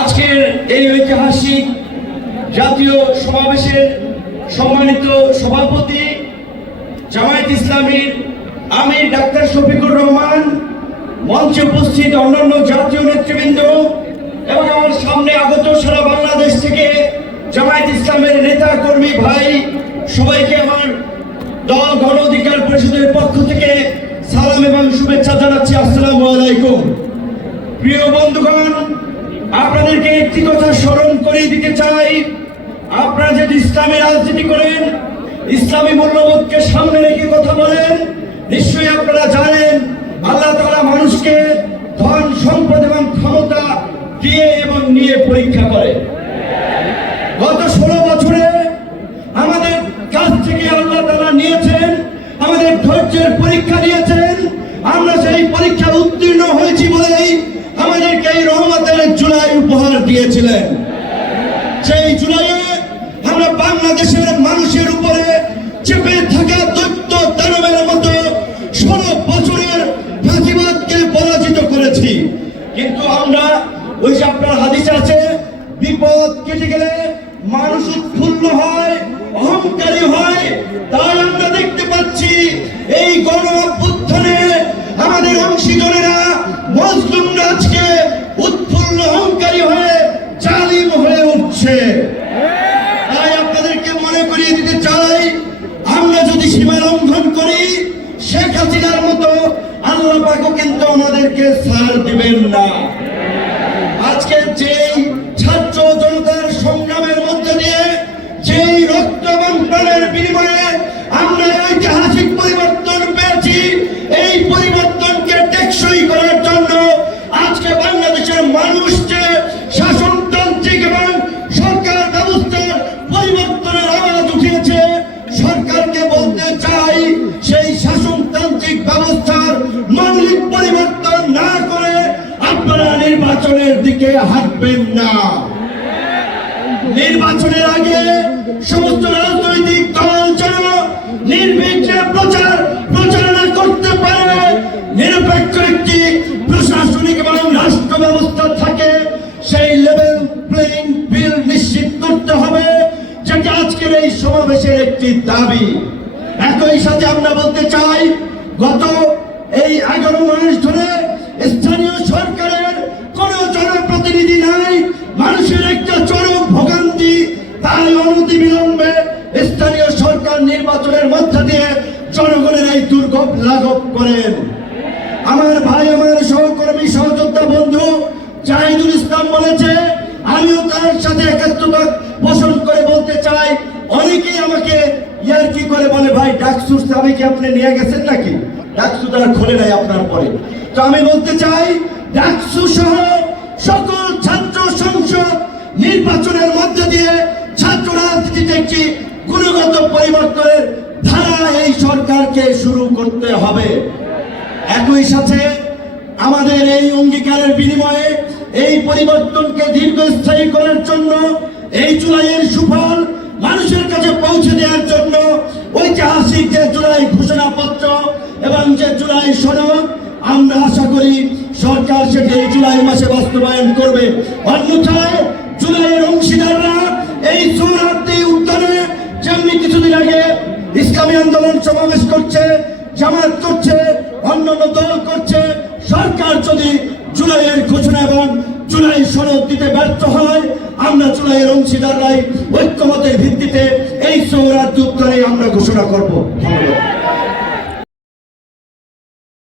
আজকের এই ঐতিহাসিক জাতীয় সমাবেশের সম্মানিত সভাপতি জামায়াত ইসলামীর আমির ডাক্তার শফিকুর রহমান, মঞ্চে উপস্থিত অন্যান্য জাতীয় নেতৃবৃন্দ এবং আমার সামনে আগত সারা বাংলাদেশ থেকে জামায়াত ইসলামের নেতা কর্মী ভাই, সবাইকে আমার দল গণ অধিকার একটি কথা স্মরণ করিয়ে দিতে চাই। আপনারা যদি ইসলামী রাজনীতি করেন, ইসলামী মূল্যবোধকে সামনে রেখে কথা বলেন, নিশ্চয়ই আপনারা জানেন আল্লাহ তাআলা মানুষকে ধন, সম্পদ এবং ক্ষমতা দিয়ে এবং নিয়ে পরীক্ষা করে। গত ষোলো বছরে আমাদের কাছ থেকে আল্লাহ তারা নিয়েছেন, আমাদের ধৈর্যের পরীক্ষা নিয়েছেন, আমরা সেই পরীক্ষা উত্তীর্ণ হয়েছি বলেই আমাদেরকে এই রহমতের জুলাই দিয়েছিলেন। সেই জুলাইয়ে আমরা বাংলাদেশের মানুষের উপরে চেপে থাকা দৈত্য দানবের মতো ষোলো বছরের ফাঁসিবাদকে পরাজিত করেছি। কিন্তু আমরা ওই যে আপনার হাদিস আছে, বিপদ কেটে গেলে মানুষ উৎফুল্ল হয়, অহংকারী হয়, তাই আমরা দেখতে পাচ্ছি এই গণ অভ্যুত্থানে আমাদের অংশীজনেরা দিতে চাই, আমরা যদি সীমা লঙ্ঘন করি, শেখ হাসিনার মতো আল্লাহ পাকও কিন্তু আমাদেরকে সার দিবেন না। আজকে যেই ছাত্র জনতার সংগ্রামের মধ্যে দিয়ে, যেই রক্ত এবং প্রাণের বিনিময়ে আমরা ঐতিহাসিক পরিবর্তন পেয়েছি পরিবর্তন না করে আপনারা নির্বাচনের দিকে হাঁটবেন না। নির্বাচনের আগে সমস্ত রাজনৈতিক দল যেন নির্বিঘ্নে প্রচার, প্রচারণা করতে পারে। নিরপেক্ষ একটি প্রশাসনিক এবং রাষ্ট্র ব্যবস্থা থাকে, সেই লেভেল প্লেইং ফিল্ড নিশ্চিত করতে হবে, যেটা আজকের এই সমাবেশের একটি দাবি। একই সাথে আমরা বলতে চাই, গত এই এগারো মাস ধরে স্থানীয় সরকারের কোন জনপ্রতিনিধি নাই, মানুষের একটা চরম ভোগান্তি, তাই অনতি বিলম্বে স্থানীয় সরকার নির্বাচনের মধ্য দিয়ে জনগণের এই দুর্ভোগ লাঘব করেন। আমার ভাই, আমার সহকর্মী, সহযোদ্ধা বন্ধু জাহিদুল ইসলাম বলেছে, আমিও তার সাথে একাত্মতা পোষণ করে বলতে চাই, অনেকেই আমাকে ইয়ার কি করে বলে, ভাই, ডাকসুর আমি কি আপনি নিয়ে গেছেন নাকি? ডাকসু তারা খোলে নাই আপনার পরে। তো আমি বলতে চাই, ডাকসু সহ সকল ছাত্র সংসদ নির্বাচনের মধ্য দিয়ে ছাত্র রাজনীতিতে একটি গুণগত পরিবর্তনের ধারা এই সরকারকে শুরু করতে হবে। একই সাথে আমাদের এই অঙ্গীকারের বিনিময়ে এই পরিবর্তনকে দীর্ঘস্থায়ী করার জন্য এই জুলাইয়ের সুফল মানুষের কাছে পৌঁছে দেওয়ার জন্য ঐতিহাসিক যে জুলাই ঘোষণাপত্র এবং যে জুলাই সনদ, আমরা আশা করি সরকার সেটি এই জুলাই মাসে বাস্তবায়ন করবে। অন্যথায় জুলাইয়ের অংশীদাররা এই সৌরাত্রি উত্তরে যেমনি কিছুদিন আগে ইসলামী আন্দোলন সমাবেশ করছে জামাত করছে, অন্যান্য দল করছে, সরকার যদি জুলাইয়ের সনদ দিতে ব্যর্থ হয়। আমরা জুলাইয়ের অংশীদাররাই ঐক্যমতের ভিত্তিতে এই সৌরাজ্য উত্তরে আমরা ঘোষণা করব। ধন্যবাদ।